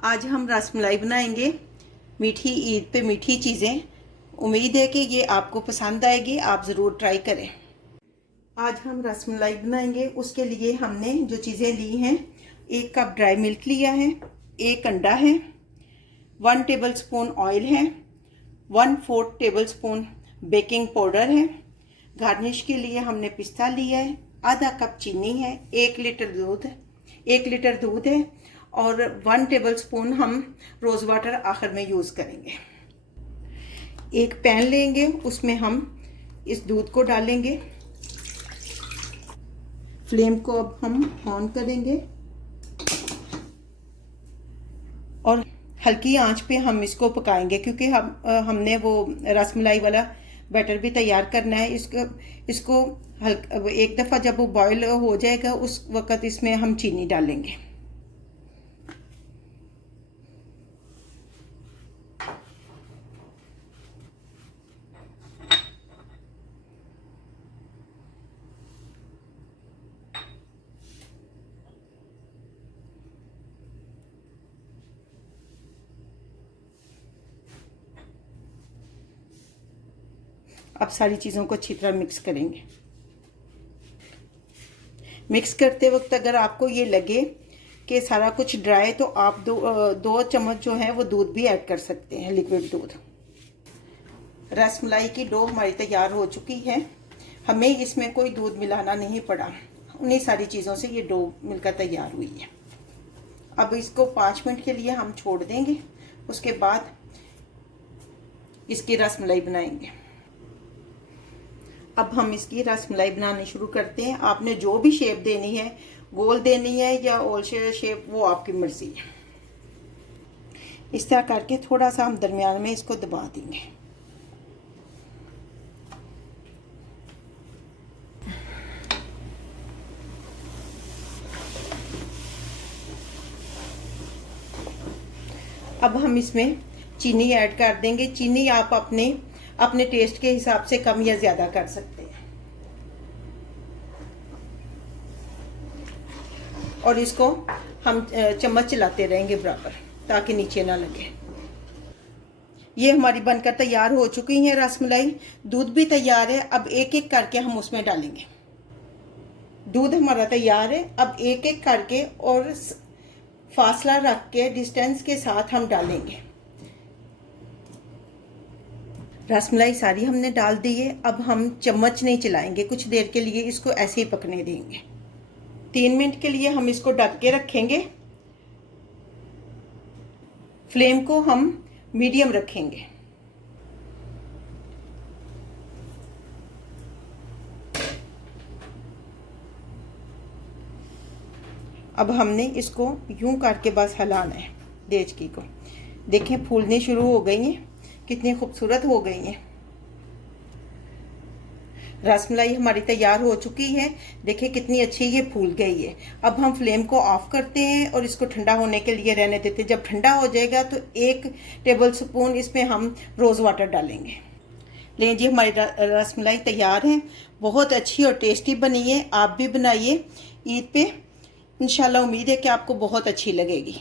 आज हम रसमलाई बनाएंगे। मीठी ईद पे मीठी चीज़ें। उम्मीद है कि ये आपको पसंद आएगी, आप ज़रूर ट्राई करें। आज हम रसमलाई बनाएंगे। उसके लिए हमने जो चीज़ें ली हैं, 1 कप ड्राई मिल्क लिया है, 1 अंडा है, 1 टेबलस्पून ऑयल है, 1/4 टेबलस्पून बेकिंग पाउडर है। गार्निश के लिए हमने पिस्ता लिया है, आधा कप चीनी है, 1 लीटर दूध है और 1 टेबलस्पून हम रोज़ वाटर आखिर में यूज़ करेंगे। एक पैन लेंगे, उसमें हम इस दूध को डालेंगे। फ्लेम को अब हम ऑन करेंगे और हल्की आंच पे हम इसको पकाएंगे, क्योंकि हमने वो रसमलाई वाला बैटर भी तैयार करना है। इसको एक दफ़ा जब वो बॉईल हो जाएगा उस वक़्त इसमें हम चीनी डालेंगे। अब सारी चीज़ों को अच्छी तरह मिक्स करेंगे। मिक्स करते वक्त अगर आपको ये लगे कि सारा कुछ ड्राई, तो आप दो चम्मच जो है वो दूध भी ऐड कर सकते हैं, लिक्विड दूध। रसमलाई की डो हमारी तैयार हो चुकी है। हमें इसमें कोई दूध मिलाना नहीं पड़ा, उन्हीं सारी चीज़ों से ये डो मिलकर तैयार हुई है। अब इसको 5 मिनट के लिए हम छोड़ देंगे, उसके बाद इसकी रसमलाई बनाएंगे। अब हम इसकी रसमलाई बनानी शुरू करते हैं। आपने जो भी शेप देनी है, गोल देनी है या ओवल शेप, वो आपकी मर्जी है। इस तरह करके थोड़ा सा हम दरमियान में इसको दबा देंगे। अब हम इसमें चीनी ऐड कर देंगे। चीनी आप अपने टेस्ट के हिसाब से कम या ज़्यादा कर सकते हैं। और इसको हम चम्मच चलाते रहेंगे बराबर, ताकि नीचे ना लगे। ये हमारी बनकर तैयार हो चुकी है रसमलाई। दूध भी तैयार है। अब एक एक करके हम उसमें डालेंगे। दूध हमारा तैयार है। अब एक एक करके और फासला रख के, डिस्टेंस के साथ हम डालेंगे। रसमलाई सारी हमने डाल दी है। अब हम चम्मच नहीं चलाएंगे, कुछ देर के लिए इसको ऐसे ही पकने देंगे। 3 मिनट के लिए हम इसको ढक के रखेंगे। फ्लेम को हम मीडियम रखेंगे। अब हमने इसको यूं करके बस हिलाना है देचकी को। देखें, फूलने शुरू हो गई हैं, कितनी खूबसूरत हो गई हैं। रसमलाई हमारी तैयार हो चुकी है। देखिए कितनी अच्छी ये फूल गई है। अब हम फ्लेम को ऑफ करते हैं और इसको ठंडा होने के लिए रहने देते हैं। जब ठंडा हो जाएगा तो 1 टेबलस्पून इसमें हम रोज़ वाटर डालेंगे। लें जी, हमारी रसमलाई तैयार है। बहुत अच्छी और टेस्टी बनी है। आप भी बनाइए ईद पे। इंशाल्लाह उम्मीद है कि आपको बहुत अच्छी लगेगी।